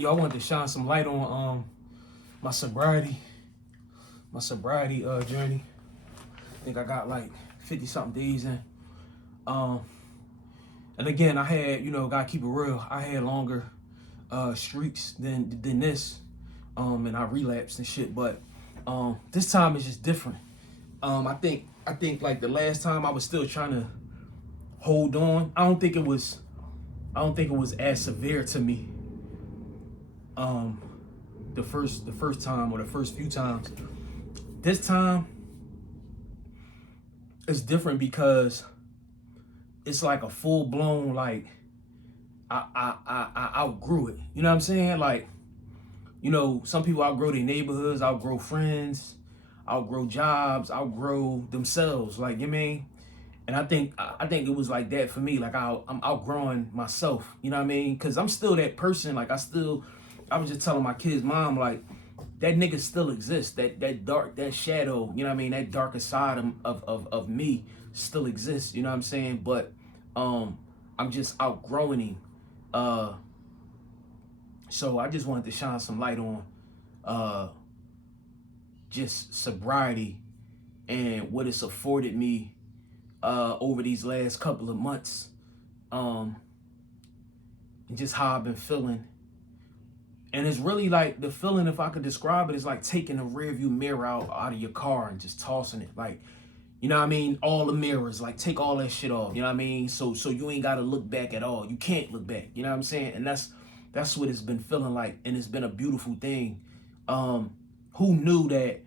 Yo, I wanted to shine some light on my sobriety, journey. I think I got like 50 something days in. Um, and again, I had, gotta keep it real. I had longer streaks than this, and I relapsed and shit. But this time is just different. I think like the last time I was still trying to hold on. I don't think it was as severe to me. Um, the first time or the first few times. This time it's different because it's like a full blown like I outgrew it. You know what I'm saying? Like, some people outgrow their neighborhoods, outgrow friends, outgrow jobs, outgrow themselves. Like, you know what I mean? And I think it was like that for me. Like I'm outgrowing myself. You know what I mean? Because I'm still that person. Like I was just telling my kids, mom, like that nigga still exists. That dark, that shadow. You know what I mean? That darker side of me still exists. You know what I'm saying? But I'm just outgrowing him. So I just wanted to shine some light on just sobriety and what it's afforded me over these last couple of months, and just how I've been feeling. And it's really like the feeling, if I could describe it, is like taking a rearview mirror out of your car and just tossing it. Like, you know what I mean? All the mirrors, like take all that shit off. You know what I mean? So you ain't gotta look back at all. You can't look back. You know what I'm saying? And that's what it's been feeling like, and it's been a beautiful thing. Who knew that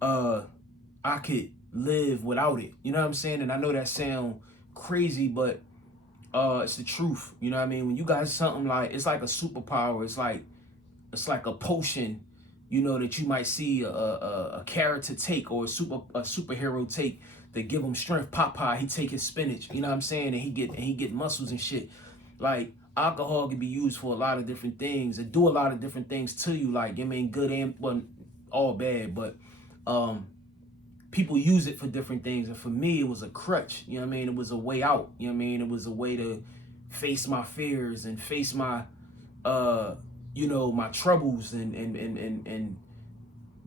I could live without it? You know what I'm saying? And I know that sound crazy, but it's the truth. You know what I mean? When you got something like, it's like a superpower. It's like a potion, that you might see a character take, or a superhero take, that give him strength. Popeye, he take his spinach, you know what I'm saying, and he get muscles and shit. Like, alcohol can be used for a lot of different things and do a lot of different things to you. Like, I mean, good and, well, all bad, but people use it for different things. And for me, it was a crutch. You know what I mean? It was a way out. You know what I mean? It was a way to face my fears and face my my troubles, and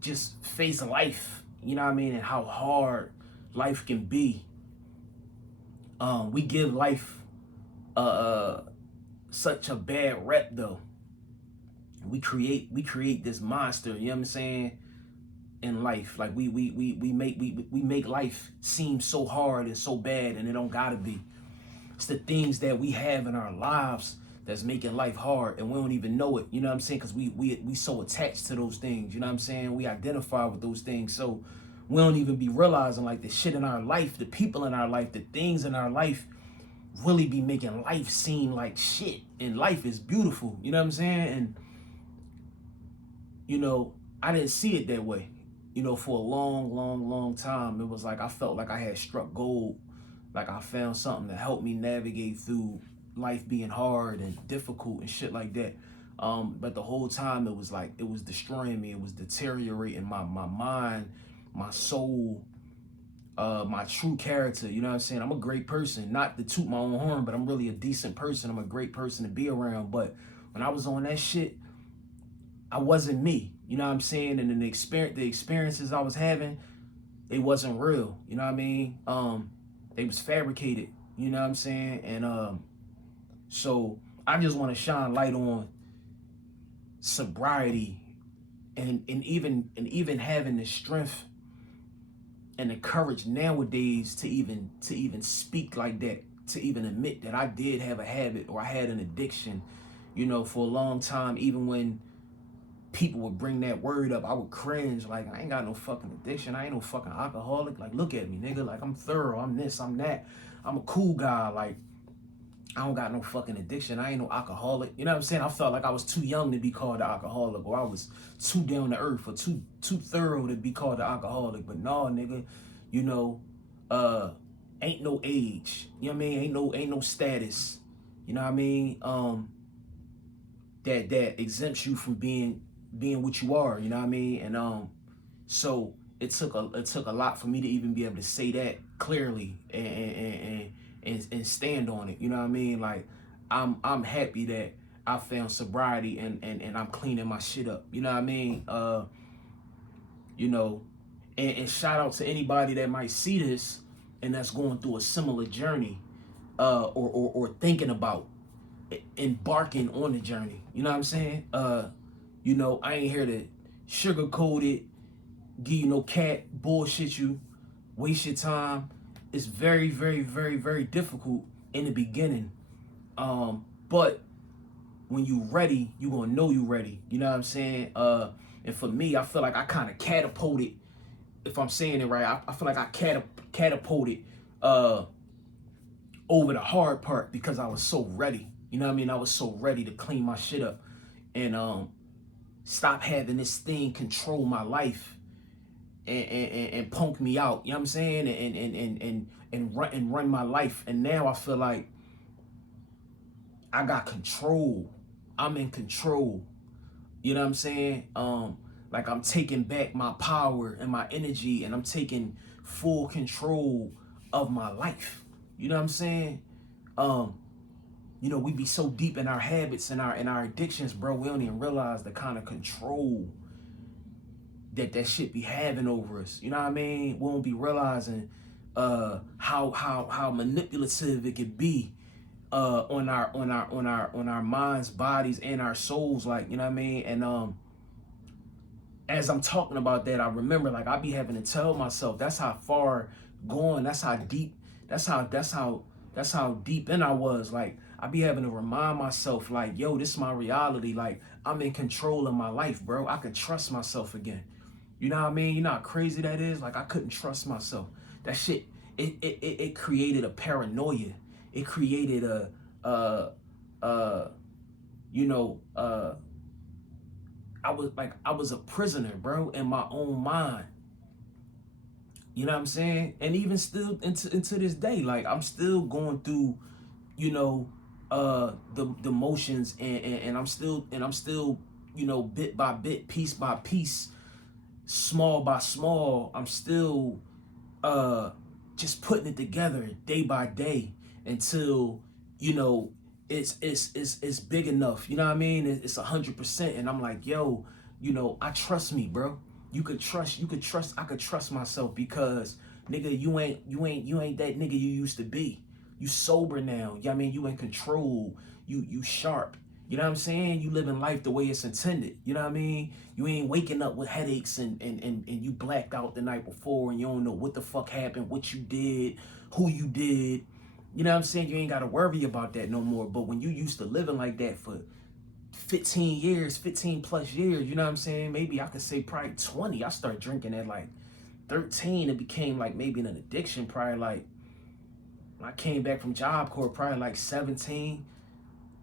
just face life. You know what I mean? And how hard life can be. We give life such a bad rep, though. We create this monster, you know what I'm saying, in life. Like we make life seem so hard and so bad, and it don't gotta be. It's the things that we have in our lives that's making life hard, and we don't even know it. You know what I'm saying? Because we so attached to those things. You know what I'm saying? We identify with those things, so we don't even be realizing like the shit in our life, the people in our life, the things in our life really be making life seem like shit. And life is beautiful. You know what I'm saying? And I didn't see it that way. For a long time, it was like I felt like I had struck gold. Like I found something to help me navigate through life being hard and difficult and shit like that. But the whole time it was like, it was destroying me. It was deteriorating my mind, my soul, my true character. You know what I'm saying? I'm a great person, not to toot my own horn, but I'm really a decent person. I'm a great person to be around. But when I was on that shit, I wasn't me. You know what I'm saying? And then the experiences I was having, it wasn't real. You know what I mean? They was fabricated. You know what I'm saying? And so I just want to shine light on sobriety, and even having the strength and the courage nowadays to even speak like that, to even admit that I did have a habit, or I had an addiction, for a long time. Even when people would bring that word up, I would cringe. Like, I ain't got no fucking addiction. I ain't no fucking alcoholic. Like, look at me, nigga. Like, I'm thorough. I'm this, I'm that. I'm a cool guy. Like, I don't got no fucking addiction. I ain't no alcoholic. You know what I'm saying? I felt like I was too young to be called an alcoholic, or I was too down to earth, or too thorough to be called an alcoholic. But no, nigga, ain't no age. You know what I mean? Ain't no status. You know what I mean? That exempts you from being what you are. You know what I mean? And so it took a lot for me to even be able to say that clearly and stand on it. You know what I mean? Like, I'm happy that I found sobriety and I'm cleaning my shit up. You know what I mean? You know, and shout out to anybody that might see this and that's going through a similar journey, or thinking about embarking on the journey. You know what I'm saying? You know, I ain't here to sugarcoat it, give you no cat, bullshit you, waste your time. It's very, very, very, very difficult in the beginning. But when you ready, you gonna know you ready. You know what I'm saying? And for me, I feel like I kind of catapulted, if I'm saying it right, I feel like I catapulted over the hard part because I was so ready. You know what I mean? I was so ready to clean my shit up and stop having this thing control my life and punk me out. You know what I'm saying? And run my life. And now I feel like I got control. I'm in control. You know what I'm saying? Like I'm taking back my power and my energy, and I'm taking full control of my life. You know what I'm saying? You know, we be so deep in our habits and our addictions, bro. We don't even realize the kind of control that shit be having over us. You know what I mean? We won't be realizing how manipulative it could be on our minds, bodies, and our souls. Like, you know what I mean? And as I'm talking about that, I remember, like, I be having to tell myself that's how far gone, that's how deep in I was. Like, I be having to remind myself, like, yo, this is my reality. Like, I'm in control of my life, bro. I can trust myself again. You know what I mean? You know how crazy that is? Like, I couldn't trust myself. That shit, it created a paranoia. It created you know, I was a prisoner, bro, in my own mind. You know what I'm saying? And even still into this day, like, I'm still going through, you know, the motions, and I'm still, you know, bit by bit, piece by piece, small by small, I'm still just putting it together day by day until, you know, it's big enough. You know what I mean? It's 100%, and I'm like, yo, you know, I trust me, bro. You could trust. I could trust myself because, nigga, you ain't that nigga you used to be. You sober now. You know what I mean? You in control. You sharp. You know what I'm saying? You living life the way it's intended. You know what I mean? You ain't waking up with headaches and you blacked out the night before and you don't know what the fuck happened, what you did, who you did. You know what I'm saying? You ain't got to worry about that no more. But when you used to living like that for 15 plus years, you know what I'm saying? Maybe I could say probably 20. I started drinking at like 13. It became like maybe an addiction probably like, when I came back from Job Corps, probably like 17.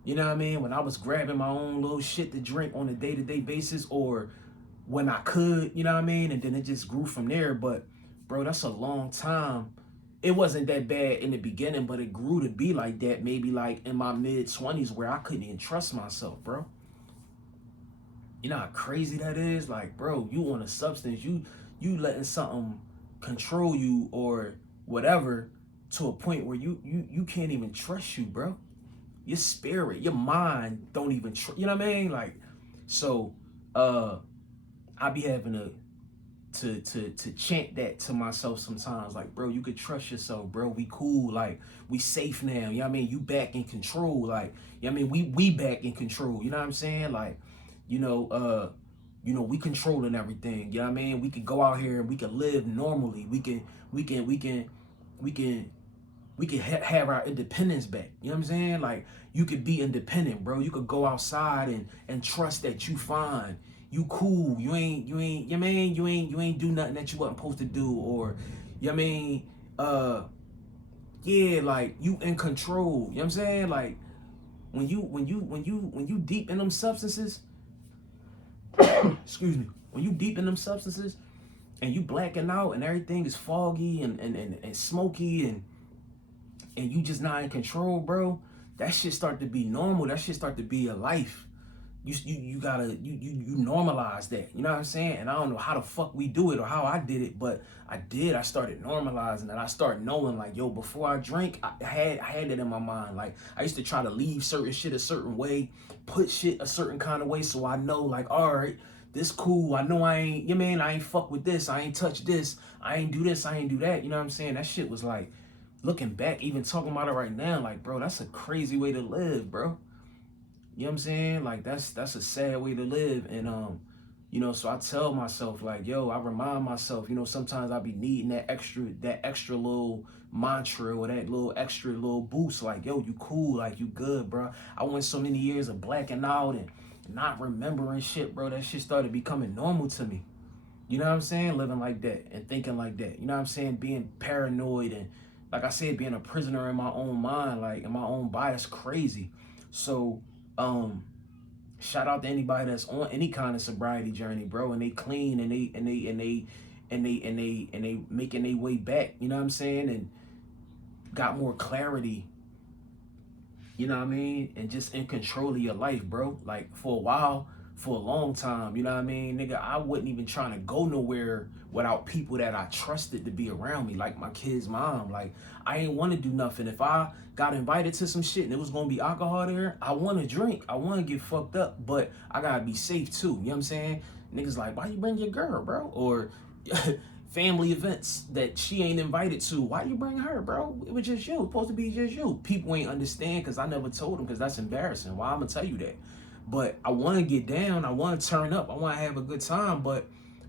You know what I mean? When I was grabbing my own little shit to drink on a day-to-day basis, or when I could, you know what I mean? And then it just grew from there. But, bro, that's a long time. It wasn't that bad in the beginning, but it grew to be like that maybe like in my mid-20s where I couldn't even trust myself, bro. You know how crazy that is? Like, bro, you on a substance, you letting something control you or whatever to a point where you can't even trust you, bro. Your spirit, your mind don't even you know what I mean? Like, so I be having to chant that to myself sometimes, like, bro, you could trust yourself, bro. We cool, like, we safe now. You know what I mean? You back in control, like, you know what I mean? We back in control. You know what I'm saying? Like, you know, we controlling everything. You know what I mean? We can go out here and we can live normally. We can have our independence back. You know what I'm saying? Like, you could be independent, bro. You could go outside and trust that you fine. You cool. You ain't, you know what I mean? You ain't do nothing that you wasn't supposed to do, or, you know what I mean? Yeah, like, you in control. You know what I'm saying? Like, when you deep in them substances, excuse me, when you deep in them substances and you blacking out and everything is foggy and smoky and you just not in control, bro, that shit start to be normal. That shit start to be a life. you gotta you normalize that. You know what I'm saying? And I don't know how the fuck we do it or how I did it, but I did. I started normalizing it. I started knowing like, yo, before I drink, I had it in my mind. Like I used to try to leave certain shit a certain way, put shit a certain kind of way, so I know like, all right, this cool. I know I ain't, you mean, I ain't fuck with this. I ain't touch this. I ain't do this. I ain't do that. You know what I'm saying? That shit was like, looking back, even talking about it right now, like, bro, that's a crazy way to live, bro. You know what I'm saying? Like that's a sad way to live. And you know, so I tell myself, like, yo, I remind myself, you know, sometimes I be needing that extra little mantra or that little extra little boost, like, yo, you cool, like you good, bro. I went so many years of blacking out and not remembering shit, bro. That shit started becoming normal to me. You know what I'm saying? Living like that and thinking like that. You know what I'm saying? Being paranoid and, like I said, being a prisoner in my own mind, like in my own body. That's crazy. So, shout out to anybody that's on any kind of sobriety journey, bro, and they clean and they making their way back. You know what I'm saying? And got more clarity. You know what I mean? And just in control of your life, bro. Like for a while, for a long time, you know what I mean? Nigga, I wasn't even trying to go nowhere without people that I trusted to be around me, like my kid's mom. Like I ain't want to do nothing. If I got invited to some shit and it was gonna be alcohol there, I want to drink. I want to get fucked up, but I gotta be safe too. You know what I'm saying? Niggas like, why you bring your girl, bro? Or family events that she ain't invited to. Why you bring her, bro? It was just you. It's supposed to be just you. People ain't understand because I never told them because that's embarrassing. Why I'm gonna tell you that? But I want to get down. I want to turn up. I want to have a good time. But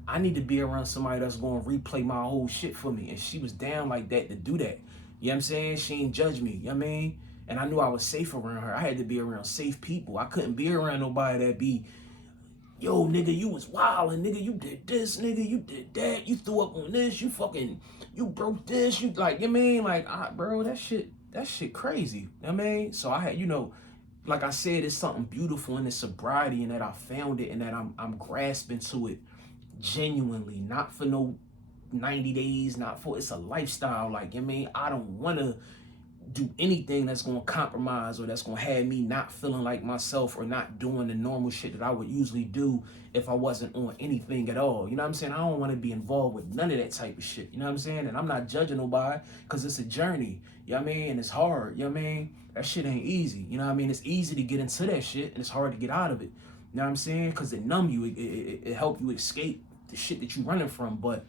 I need to be around somebody that's going to replay my whole shit for me. And she was down like that to do that. You know what I'm saying? She ain't judge me. You know what I mean? And I knew I was safe around her. I had to be around safe people. I couldn't be around nobody that be, yo, nigga, you was wild, and nigga, you did this, nigga, you did that, you threw up on this, you broke this, you like, you know what I mean? Like, bro, that shit crazy. You know what I mean? So I had, you know, like I said, it's something beautiful in this sobriety and that I found it and that I'm grasping to it genuinely, not for no 90 days, not for, it's a lifestyle. Like, you know what I mean? I don't want to do anything that's going to compromise or that's going to have me not feeling like myself or not doing the normal shit that I would usually do if I wasn't on anything at all. You know what I'm saying? I don't want to be involved with none of that type of shit. You know what I'm saying? And I'm not judging nobody because it's a journey. You know what I mean? And it's hard. You know what I mean? That shit ain't easy. You know what I mean? It's easy to get into that shit and it's hard to get out of it. You know what I'm saying? Because it numb you. It help you escape the shit that you running from. But,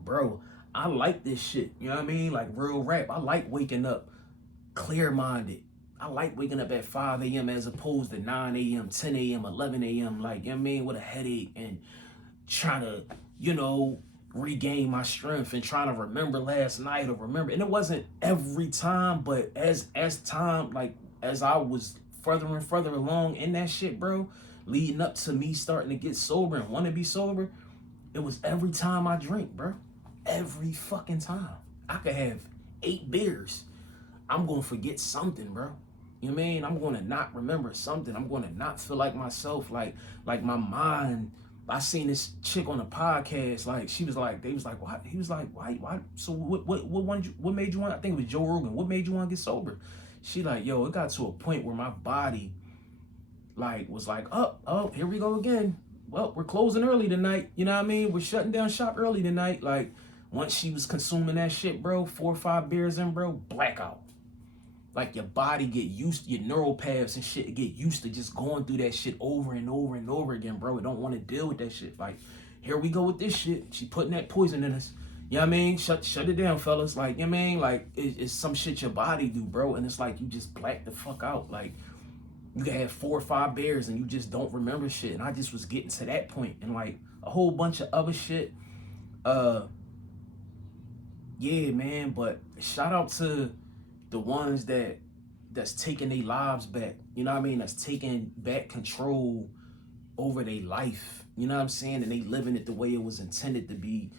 bro, I like this shit, you know what I mean? Like real rap. I like waking up clear-minded. I like waking up at 5 a.m. as opposed to 9 a.m., 10 a.m., 11 a.m. Like, you know what I mean? With a headache and trying to, you know, regain my strength and trying to remember last night or remember. And it wasn't every time, but as time, like, as I was further and further along in that shit, bro, leading up to me starting to get sober and want to be sober, it was every time I drink, bro. Every fucking time. I could have 8 beers. I'm going to forget something, bro. You know what I mean? I'm going to not remember something. I'm going to not feel like myself. Like my mind. I seen this chick on a podcast. Like she was like, they was like, what? He was like, why? So what made you want? I think it was Joe Rogan. What made you want to get sober? She like, yo, it got to a point where my body like was like, oh, here we go again. Well, we're closing early tonight. You know what I mean? We're shutting down shop early tonight. Like once she was consuming that shit, bro, 4 or 5 beers in, bro, blackout. Like your body get used, your neural paths and shit get used to just going through that shit over and over and over again, bro. It don't want to deal with that shit. Like, here we go with this shit. She putting that poison in us. You know what I mean? Shut it down, fellas. Like, you know what I mean? Like, it's some shit your body do, bro. And it's like you just black the fuck out. Like, you can have 4 or 5 beers and you just don't remember shit. And I just was getting to that point and like a whole bunch of other shit. Yeah, man. But shout out to the ones that's taking their lives back. You know what I mean? That's taking back control over their life. You know what I'm saying? And they living it the way it was intended to be.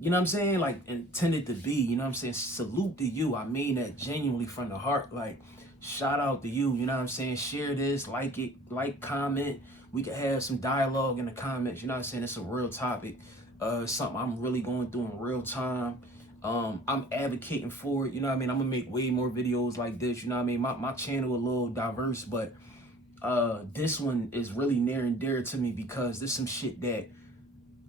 You know what I'm saying? Like intended to be. You know what I'm saying? Salute to you. I mean that genuinely from the heart. Like shout out to you. You know what I'm saying? Share this, like it, like, comment. We could have some dialogue in the comments. You know what I'm saying? It's a real topic. Something I'm really going through in real time. I'm advocating for it. You know what I mean? I'm gonna make way more videos like this. You know what I mean? My channel a little diverse, but This one is really near and dear to me because there's some shit that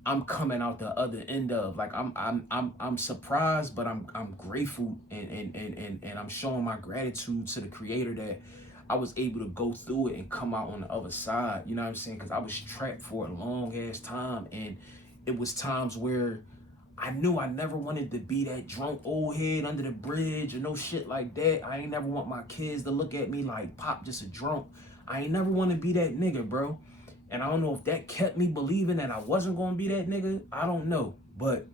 I'm coming out the other end of. Like I'm surprised, but I'm grateful, and I'm showing my gratitude to the creator that I was able to go through it and come out on the other side. You know what I'm saying? Because I was trapped for a long ass time, and it was times where I knew I never wanted to be that drunk old head under the bridge or no shit like that. I ain't never want my kids to look at me like Pop just a drunk. I ain't never want to be that nigga, bro. And I don't know if that kept me believing that I wasn't going to be that nigga. I don't know. But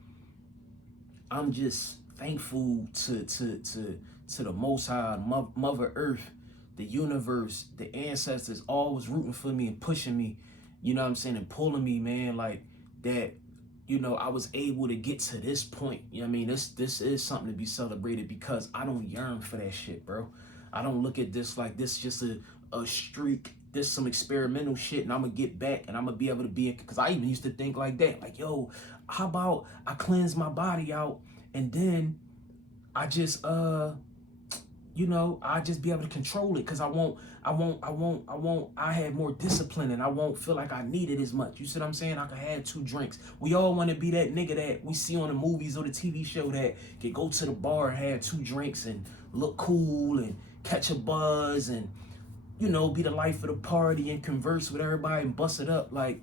I'm just thankful to the Most High, Mother Earth, the universe, the ancestors, always rooting for me and pushing me, you know what I'm saying, and pulling me, man, like that. You know, I was able to get to this point. You know what I mean? This is something to be celebrated because I don't yearn for that shit, bro. I don't look at this like this just a streak. This some experimental shit, and I'm gonna get back, and I'm gonna be able to be. Because I even used to think like that, like, yo, how about I cleanse my body out, and then I just you know, I just be able to control it because I had more discipline and I won't feel like I need it as much. You see what I'm saying? I could have 2 drinks. We all want to be that nigga that we see on the movies or the TV show that can go to the bar and have 2 drinks and look cool and catch a buzz and, you know, be the life of the party and converse with everybody and bust it up. Like,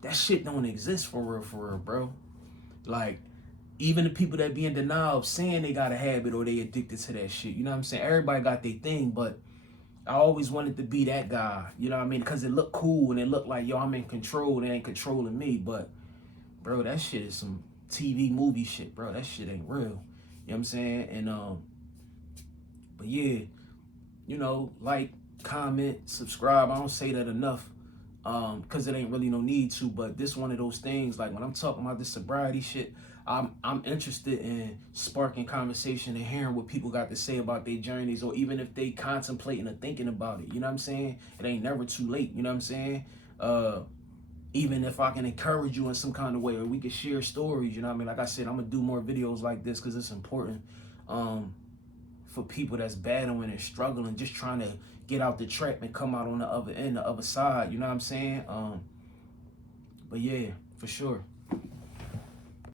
that shit don't exist for real, bro. Like, even the people that be in denial of saying they got a habit or they addicted to that shit. You know what I'm saying? Everybody got their thing, but I always wanted to be that guy. You know what I mean? Because it looked cool and it looked like, yo, I'm in control. They ain't controlling me. But, bro, that shit is some TV movie shit, bro. That shit ain't real. You know what I'm saying? And, but yeah, you know, like, comment, subscribe. I don't say that enough. Because it ain't really no need to, but this one of those things, like when I'm talking about this sobriety shit, I'm interested in sparking conversation and hearing what people got to say about their journeys, or even if they contemplating or thinking about it. You know what I'm saying? It ain't never too late. You know what I'm saying? Even if I can encourage you in some kind of way, or we can share stories. You know what I mean? Like I said, I'm gonna do more videos like this because it's important. For people that's battling and struggling, just trying to get out the trap and come out on the other end, the other side. You know what I'm saying? But yeah, for sure.